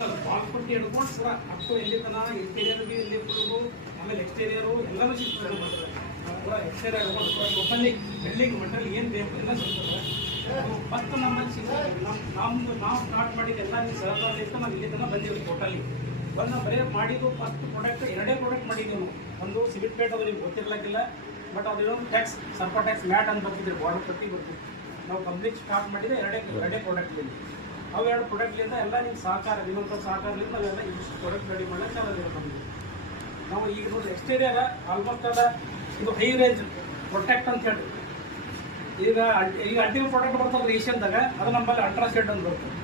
ಬಾಲ್ಪಟ್ಟಿ ಹಿಡ್ಕೊಂಡು ಪೂರ ಅಷ್ಟು ಎಲ್ಲಿ ತನ ಇಂಟೀರಿಯರ್ ಬಿ ಇಲ್ಲಿ ಫುಲ್ಲು ಆಮೇಲೆ ಎಕ್ಸ್ಟೀರಿಯರು ಎಲ್ಲನೂ ಸಿಗ್ತದೆ ಪೂರ ಎಕ್ಸ್ಟೀರಿಯರ್ ಹಿಡ್ಕೊಂಡು ಪೂರ ಟೋಟಲಿ ಬಿಲ್ಡಿಂಗ್ ಮಟೀರಿಯಲ್ ಏನು ಬೇಕು ಎಲ್ಲ ಸಿಗ್ತದೆ. ಫಸ್ಟ್ ನಮ್ಮಲ್ಲಿ ಸಿಗ್ತದೆ. ನಾವು ಸ್ಟಾರ್ಟ್ ಮಾಡಿದ ಎಲ್ಲ ನೀವು ಸಹಕಾರದಿಂದ ನಾವು ಇಲ್ಲಿ ತನಕ ಬಂದಿವಿ. ಟೋಟಲಿ ಒಂದು ನಾವು ಬರೀ ಮಾಡಿದ್ದು ಫಸ್ಟ್ ಪ್ರಾಡಕ್ಟ್ ಎರಡೇ ಪ್ರಾಡಕ್ಟ್ ಮಾಡಿದ್ದೀವಿ ನಾವು. ಒಂದು ಸಿಮೆಂಟ್ ಪ್ಲೇಟ್ ಅದು ನಿಮ್ಗೆ ಗೊತ್ತಿರ್ಲಿಕ್ಕಿಲ್ಲ, ಬಟ್ ಅದೇನೊಂದು ಟ್ಯಾಕ್ಸ್ ಸರ್ಪ ಟ್ಯಾಕ್ಸ್ ಮ್ಯಾಟ್ ಅಂತ ಬರ್ತಿದ್ರು, ಬಾರ್ಡರ್ ಪಟ್ಟಿ ಬರ್ತಿತ್ತು. ನಾವು ಪಬ್ಲಿಕ್ ಸ್ಟಾರ್ಟ್ ಮಾಡಿದ್ರೆ ಎರಡೇ ಪ್ರಾಡಕ್ಟ್ ಬಂದಿದೆ. ಅವೆರಡು ಪ್ರಾಡಕ್ಟ್ಲಿಂದ ಎಲ್ಲ ನಿಮ್ಮ ಸಹಕಾರ ನಿಮ್ಮಂಥ ಸಹಕಾರದಿಂದ ನಾವೆಲ್ಲ ಇಷ್ಟು ಪ್ರಾಡಕ್ಟ್ ರೆಡಿ ಮಾಡೋಕ್ಕೆ ಚಾಲು ನಮಗೆ. ನಾವು ಈಗ ನೋಡಿ ಎಕ್ಸ್ಟೀರಿಯರ್ ಆಲ್ಮೋಸ್ಟ್ ಅದ ಇದು ಹೈ ರೇಂಜ್ ಪ್ರೊಟೆಕ್ಟ್ ಅಂತ ಹೇಳಿ ಈಗ ಅಲ್ಟಿಮೇಟ್ ಪ್ರಾಡಕ್ಟ್ ಬರ್ತದೆ ಏಷ್ಯನ್ದಾಗ, ಅದು ನಮ್ಮಲ್ಲಿ ಅಲ್ಟ್ರಾ ಶೆಡ್ ಅಂತ ಬರ್ತದೆ.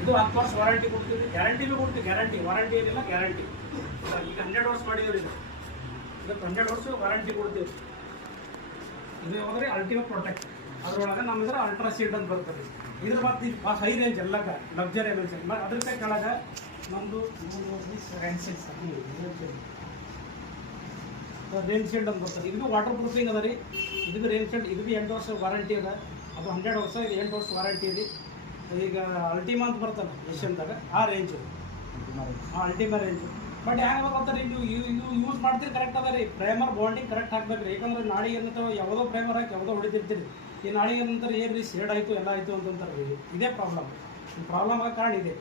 ಇದು 10 ವರ್ಷ ವಾರಂಟಿ ಕೊಡ್ತೀವಿ, ಗ್ಯಾರಂಟಿ ಭೀ ಕೊಡ್ತೀವಿ. ಗ್ಯಾರಂಟಿ ವಾರಂಟಿ ಏನಿಲ್ಲ, ಗ್ಯಾರಂಟಿ. ಈಗ 100 ವರ್ಷ ಮಾಡಿದ್ದೀವಿ. ಇದಕ್ಕೆ 100 ವರ್ಷ ವಾರಂಟಿ ಕೊಡ್ತೀವಿ. ಇದು ಹೋದರೆ ಅಲ್ಟಿಮೇಟ್ ಪ್ರೊಟೆಕ್ಟ್. ಅದರೊಳಗೆ ನಮ್ಮಿದ್ರೆ ಅಲ್ಟ್ರಾ ಶೀಟ್ ಅಂತ ಬರ್ತದೆ. ಇದ್ರ ಮತ್ತೆ ಹೈ ರೇಂಜ್ ಎಲ್ಲಕ್ಕ ಲಕ್ಸರಿ ಮೆನ್ಸನ್ ಅದ್ರ ಕೆಳಗೆ ನಮ್ಮದು ರೇಂಜ್ ಶೀಲ್ಡ್ ಅಂತ ಬರ್ತದೆ. ಇದು ವಾಟರ್ ಪ್ರೂಫಿಂಗ್ ಅದ ರೀ. ಇದು ರೇಂಜ್ ಶೀಲ್ಡ್, ಇದು ಭೀ 8 ವರ್ಷ ವಾರಂಟಿ ಅದ. ಅದು 100 ವರ್ಷ, ಇದು 8 ವರ್ಷ ವಾರಂಟಿ ಇದೆ. ಈಗ ಅಲ್ಟಿಮಾ ಅಂತ ಬರ್ತಲ್ಲ ಏಷ್ಯನ್ದಾಗ, ಆ ರೇಂಜು, ಅಲ್ಟಿಮಾ ರೇಂಜು. ಬಟ್ ಹೆಂಗೆ ಗೊತ್ತಾರೆ ನೀವು ಯೂಸ್ ಮಾಡ್ತೀರಿ ಕರೆಕ್ಟ್ ಅದ ರೀ. ಪ್ರೈಮರ್ ಬಾಂಡಿಂಗ್ ಕರೆಕ್ಟ್ ಹಾಕ್ಬೇಕು ರೀ. ಯಾಕಂದ್ರೆ ನಾಳೆ ಏನಂತ ಯಾವುದೋ ಪ್ರೈಮರ್ ಹಾಕಿ ಯಾವುದೋ ಹೊಡಿತಿರ್ತೀರಿ. ಈ ನಾಳೆ ಏನಂತಾರೆ ಏನು ರೀ ಶೇಡ್ ಆಯಿತು ಎಲ್ಲ ಆಯಿತು ಅಂತಂತಾರೆ ರೀ. ಇದೇ ಪ್ರಾಬ್ಲಮ್ ಆಗ ಕಾರಣ ಇದೆ.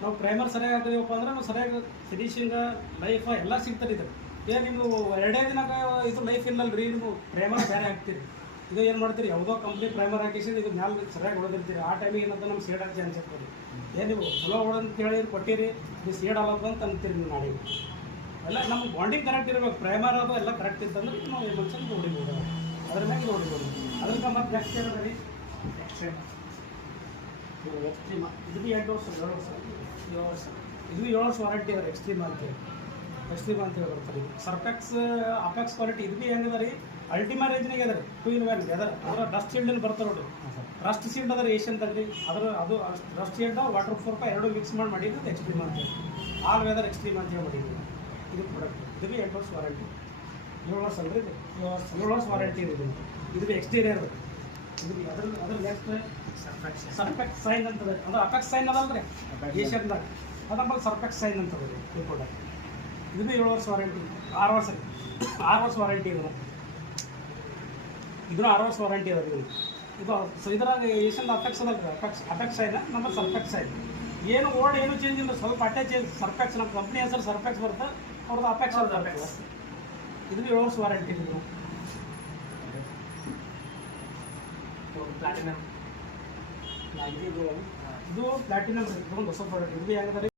ನಾವು ಪ್ರೈಮರ್ ಸರಿಯಾಗಿ ಹಾಕಿದೀವಪ್ಪ ಅಂದ್ರೆ ನಾವು ಸರಿಯಾಗಿ ಫಿನಿಶಿಂಗ್ ಲೈಫ್ ಎಲ್ಲ ಸಿಗ್ತಾರೆ. ಇದು ಏನು ನೀವು ಎರಡೇ ದಿನಕ್ಕೆ ಇದು ಲೈಫ್ ಇಲ್ಲಲ್ಲ ರೀ. ನೀವು ಪ್ರೈಮರ್ ಬೇರೆ ಹಾಕ್ತೀರಿ. ಇದು ಏನು ಮಾಡ್ತೀರಿ, ಯಾವುದೋ ಕಂಪ್ನಿ ಪ್ರೈಮರ್ ಹಾಕಿಸಿ ಇದು ಮ್ಯಾಲೆ ಸರಿಯಾಗಿ ಹೊಡೆದಿರ್ತೀರಿ. ಆ ಟೈಮಿಗೆ ಏನಂತ ನಮ್ಮ ಶೇಡ್ ಹಾಕಿ ಚಾನ್ಸ್ ಇರ್ತದೆ. ಏನು ನೀವು ಚಲೋ ಹೊಡೆದಂತ ಹೇಳಿ ಕೊಟ್ಟಿರಿ, ನೀವು ಶೇಡ್ ಆಗಲ್ಲ ಅಂತ ಅಂತೀರಿ ನೀವು ನಾಳೆಗೆ. ಎಲ್ಲ ನಮ್ಗೆ ಬಾಂಡಿಂಗ್ ಕರೆಕ್ಟ್ ಇರಬೇಕು. ಪ್ರೈಮರ್ ಅದು ಎಲ್ಲ ಕರೆಕ್ಟ್ ಇತ್ತಂದ್ರೆ ನಾವು ಏನು ಮನುಷ್ಯನ ಹೊಡಿಬೋದು. ಅದ್ರ ಮ್ಯಾಗೆ ಹೊಡಿಬೋದು. ಅದಕ್ಕೆ ಮತ್ತೆ ನೆಕ್ಸ್ಟ್ ಏನದ ರೀ ಎಕ್ಸ್ಟ್ರೀಮ್. ಇದು ಭೀ 8 ವರ್ಷ 7 ವರ್ಷ 7 ವರ್ಷ ಇದು 7 ವರ್ಷ ವಾರಂಟಿ ಅದ. ಎಕ್ಸ್ಟ್ರೀಮ್ ಅಂತೇಳಿ ಬರ್ತಾರೆ. ಸರ್ಫೆಕ್ಸ್ ಅಪೆಕ್ಸ್ ಕ್ವಾಲಿಟಿ ಇದು ಭೀ ಹೆಂಗದ ರೀ, ಅಲ್ಟಿಮಾ ರೇಂಜ್ನಾಗ ಅದ ರೀ. 2 in 1 ಅದರ ಡಸ್ಟ್ ಶೀಲ್ಡಲ್ಲಿ ಬರ್ತಾರೆ ನೋಡಿರಿ. ರಸ್ಟ್ ಶೀಲ್ಡ್ ಅದ ರೀ ಏಷ್ಯನ್ದಾಗ. ಅದು ಡಸ್ಟ್ ಶೀಲ್ಡ್ ವಾಟರ್ ಪ್ರೂಫ್ ಎರಡು ಮಿಕ್ಸ್ ಮಾಡಿದ್ದು ಎಕ್ಸ್ಟ್ರೀಮ್ ಅಂತೇಳಿ. ಆಲ್ ವೆದರ್ ಎಕ್ಸ್ಟ್ರೀಮ್ ಅಂತೇಳಿ ಮಾಡಿದ್ದೀವಿ. ಇದು ಪ್ರಾಡಕ್ಟ್. ಇದು ಭೀ 8 ವರ್ಷ ವಾರಂಟಿ. 7 ವರ್ಷ ಅಲ್ರಿ, ಇದು 7 ವರ್ಷ ವಾರಂಟಿ ಇದೆ. ಇದು ಭೀ ಎಕ್ಸ್ಟೀರಿಯರ್. ಇದು ಭೀ ಅದ್ರ ನೆಕ್ಸ್ಟ್ ಸರ್ಫೆಕ್ಸ್ ಸೈನ್ ಅಂತದ. ಅದು ಅಪೆಕ್ಸ್ ಸೈನ್ ಅದಲ್ಲ ರೀ ಏಷ್ಯನ್ದಾಗ, ಅದು ನಮ್ಮಲ್ಲಿ ಸರ್ಫೆಕ್ಸ್ ಸೈನ್ ಅಂತದ ರೀ ಈ ಪ್ರಾಡಕ್ಟ್. ಇದು ಭೀ 7 ವರ್ಷ ವಾರಂಟಿ. 6 ವರ್ಷ ವಾರಂಟಿ ಇದೆ. ಇದನ್ನು 6 ವರ್ಷ ವಾರಂಟಿ ಅದ ಇದು. ಸೊ ಇದ್ರಾಗ ಏಷ್ಯನ್ ಅಪೆಕ್ಸ್ ಅದಲ್ಲ ರೀ, ಅಪೆಕ್ಸ್ ಸೈನ್ ನಮ್ಮಲ್ಲಿ ಸರ್ಫೆಕ್ಸ್ ಸೈನ್. ಏನು ಓಲ್ಡ್ ಏನು ಚೇಂಜ್ ಇಲ್ಲ, ಸ್ವಲ್ಪ ಅಟ್ಟೆ ಚೇಂಜ್. ಸರ್ಫೆಕ್ಸ್ ನಮ್ಮ ಕಂಪ್ನಿ ಹೆಸರು ಸರ್ಫೆಕ್ಸ್ ಬರುತ್ತೆ, ಅವ್ರದ್ದು ಅಪೆಕ್ಸ್ ಅಂತ ಬರ್ತದೆ. ಇದು 7 ವರ್ಷ ವಾರಂಟಿ. ಇದು ಪ್ಲಾಟಿನಮ್ ಇದು ಪ್ಲಾಟಿನಮ್ ರೀ. ಇದೊಂದು ಹೊಸ ಪ್ರಾಡಕ್ಟ್. ಇದು ಹೆಂಗದ ರೀ